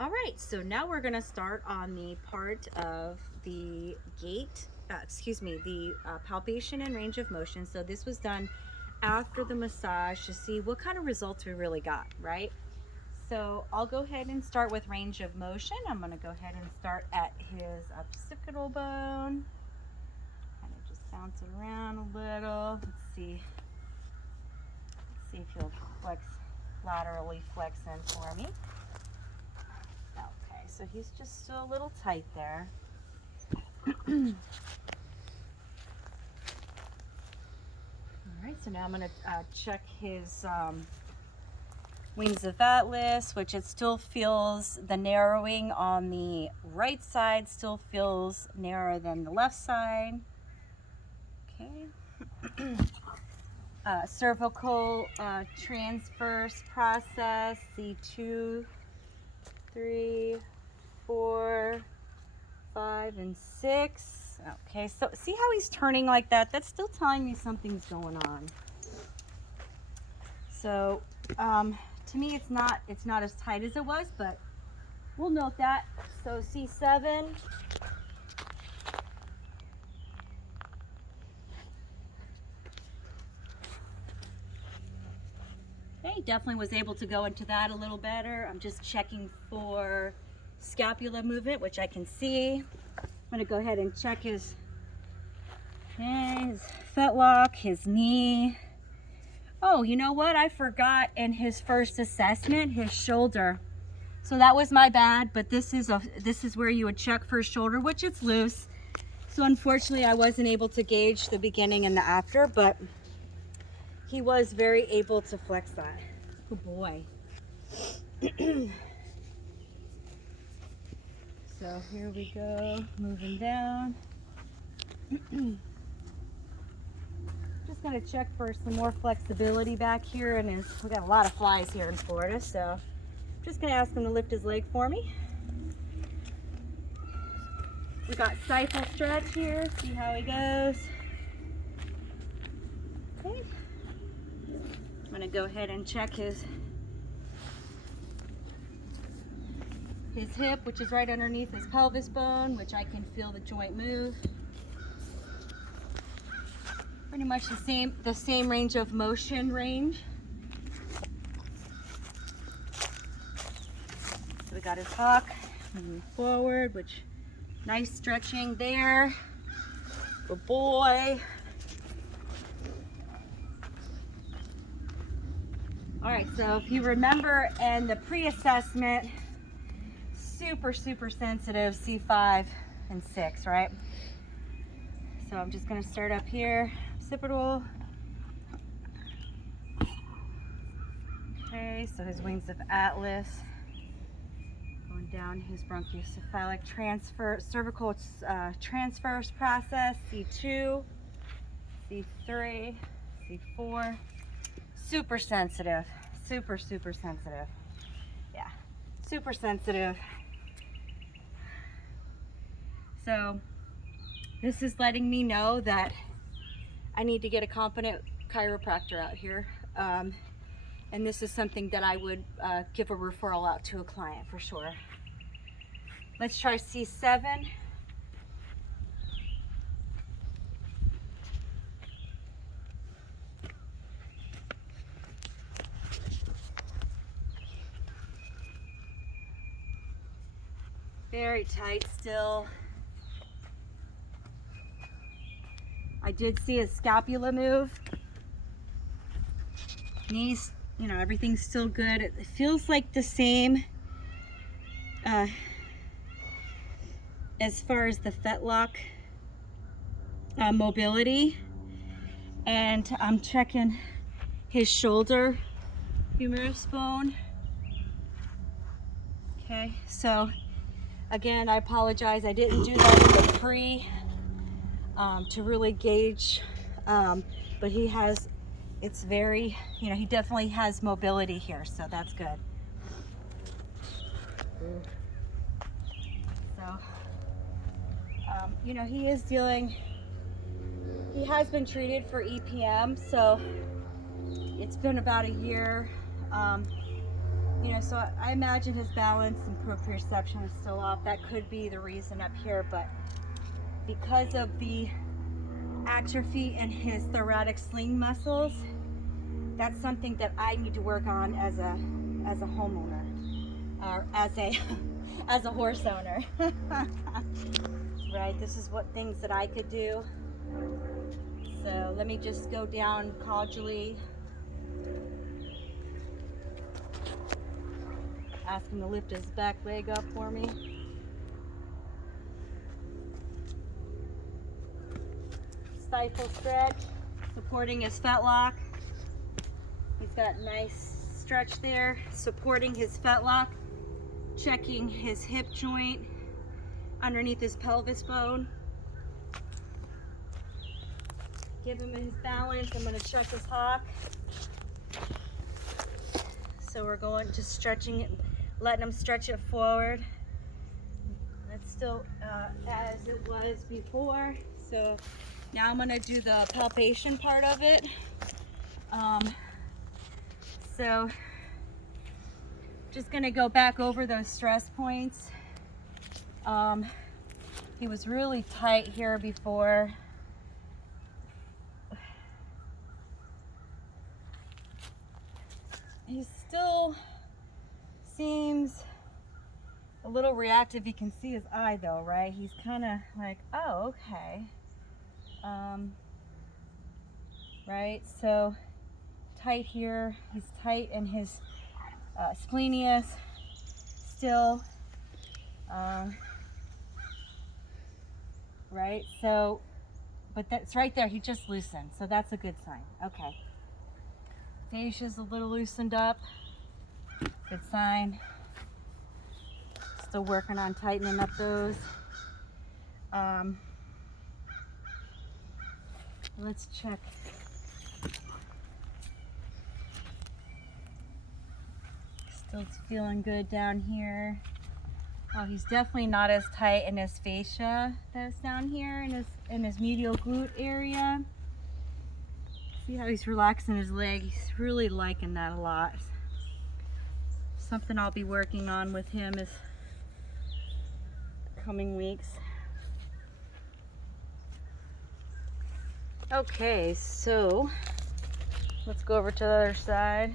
All right, so now we're going to start on the part of the palpation and range of motion. So this was done after the massage to see what kind of results we really got, right? So I'll go ahead and start with range of motion. I'm going to go ahead and start at his occipital bone. Kind of just bounce it around a little. Let's see if he'll laterally flex in for me. Okay, so he's just still a little tight there. All right, so now I'm going to check his wings of atlas, which it still feels the narrowing on the right side still feels narrower than the left side. Okay. Cervical transverse process, C2, 3, 4, 5, and 6. Okay, so see how he's turning like that? That's still telling me something's going on. So to me it's not as tight as it was, but we'll note that. So C7. Okay, definitely was able to go into that a little better. I'm just checking for scapula movement, which I can see. I'm going to go ahead and check his fetlock, his knee. Oh, you know what? I forgot in his first assessment, his shoulder. So that was my bad, but this is where you would check for his shoulder, which it's loose. So unfortunately, I wasn't able to gauge the beginning and the after, but he was very able to flex that. Good boy. So here we go, moving down. Just gonna check for some more flexibility back here, and we got a lot of flies here in Florida, so I'm just gonna ask him to lift his leg for me. We got stifle stretch here, see how he goes. Okay. I'm gonna go ahead and check his hip, which is right underneath his pelvis bone, which I can feel the joint move. Pretty much the same range of motion range. So we got his hock moving forward, which nice stretching there. Good boy. All right, so if you remember in the pre-assessment, super sensitive C5 and 6, right? So I'm just going to start up here, occipital. Okay, so his wings of atlas, going down his bronchiocephalic cervical transverse process, C2, C3, C4. Super sensitive, super sensitive. Yeah, super sensitive. So this is letting me know that I need to get a competent chiropractor out here. And this is something that I would give a referral out to a client for sure. Let's try C7. Very tight still. I did see his scapula move. Knees, everything's still good. It feels like the same as far as the fetlock mobility. And I'm checking his shoulder humerus bone. Okay, so again, I apologize. I didn't do that in the pre to really gauge, but he definitely has mobility here, so that's good. So, he has been treated for EPM, so it's been about a year. You know, so I imagine his balance and proprioception is still off. That could be the reason up here, but because of the atrophy in his thoracic sling muscles, that's something that I need to work on as a homeowner, or as a as a horse owner. Right, this is what things that I could do. So let me just go down caudally, ask him to lift his back leg up for me. Stifle stretch, supporting his fetlock. He's got nice stretch there, supporting his fetlock, checking his hip joint underneath his pelvis bone. Give him his balance. I'm going to check his hock. So we're going, just stretching it, letting him stretch it forward. That's still as it was before. So now I'm going to do the palpation part of it. So just going to go back over those stress points. He was really tight here before. He still seems a little reactive. You can see his eye though, right? He's kind of like, oh, okay. Right, so tight here. He's tight in his splenius still. Right, so, but that's right there. He just loosened, so that's a good sign. Okay. Fascia's a little loosened up. Good sign. Still working on tightening up those. Let's check. Still feeling good down here. Oh, he's definitely not as tight in his fascia that's down here in his medial glute area. See how he's relaxing his leg? He's really liking that a lot. Something I'll be working on with him is the coming weeks. Okay, so let's go over to the other side.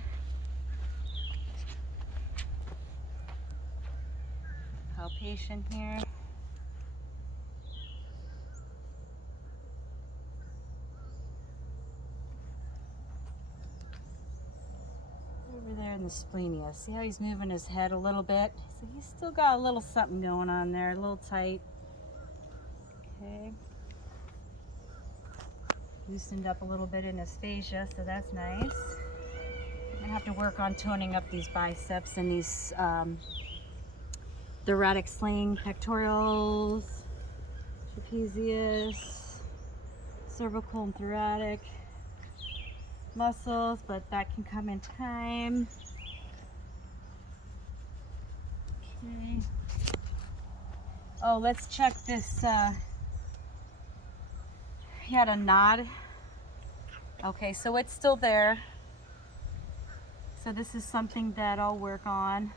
Palpation here. Over there in the splenius. See how he's moving his head a little bit? So he's still got a little something going on there, a little tight. Okay. Loosened up a little bit in his fascia, so that's nice. I'm gonna have to work on toning up these biceps and these thoracic sling, pectorals, trapezius, cervical and thoracic muscles, but that can come in time. Okay. Oh, let's check this. He had a nod. Okay, so it's still there. So this is something that I'll work on,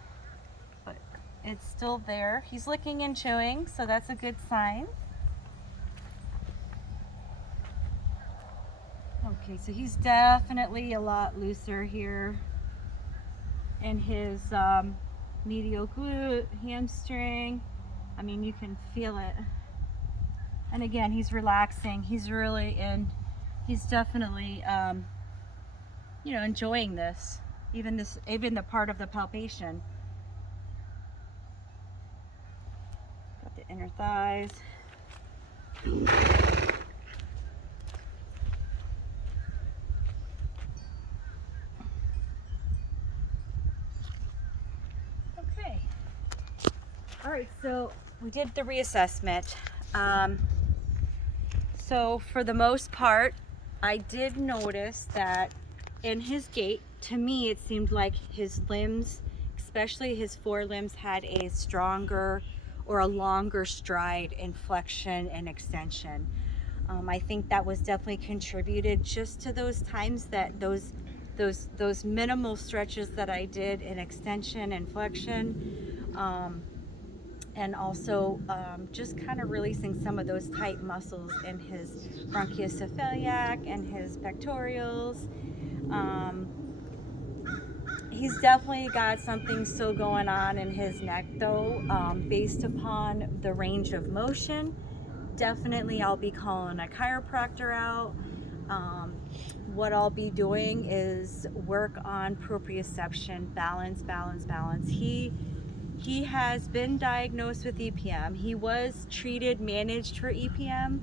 but it's still there. He's licking and chewing, so that's a good sign. Okay, so he's definitely a lot looser here in his medial glute, hamstring. I mean, you can feel it. And again, he's relaxing. He's really he's definitely, you know, enjoying this. Even the part of the palpation. Got the inner thighs. Okay. All right, so we did the reassessment. So for the most part, I did notice that in his gait, to me, it seemed like his limbs, especially his forelimbs, had a stronger or a longer stride in flexion and extension. I think that was definitely contributed just to those times that those those minimal stretches that I did in extension and flexion, and also just kind of releasing some of those tight muscles in his bronchiocephalic and his pectorals. He's definitely got something still going on in his neck though, based upon the range of motion. Definitely I'll be calling a chiropractor out. What I'll be doing is work on proprioception, balance, balance, balance. He has been diagnosed with EPM. He was treated, managed for EPM,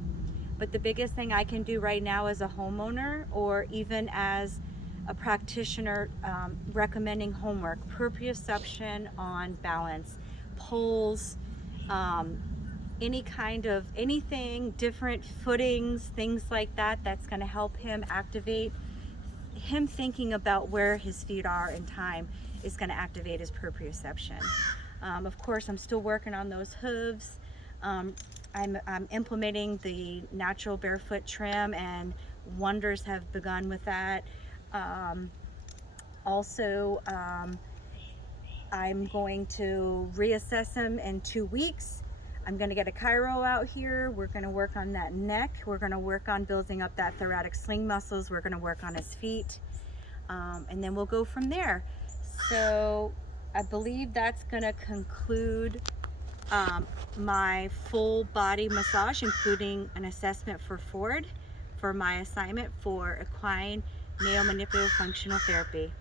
but the biggest thing I can do right now as a homeowner, or even as a practitioner, recommending homework, proprioception on balance, poles, anything, different footings, things like that, that's going to help him activate. Him thinking about where his feet are in time is going to activate his proprioception. Of course, I'm still working on those hooves. I'm implementing the natural barefoot trim, and wonders have begun with that. Also, I'm going to reassess him in 2 weeks. I'm going to get a chiro out here. We're going to work on that neck. We're going to work on building up that thoracic sling muscles. We're going to work on his feet. And then we'll go from there. So I believe that's going to conclude my full body massage, including an assessment for Ford for my assignment for equine male manipulative functional therapy.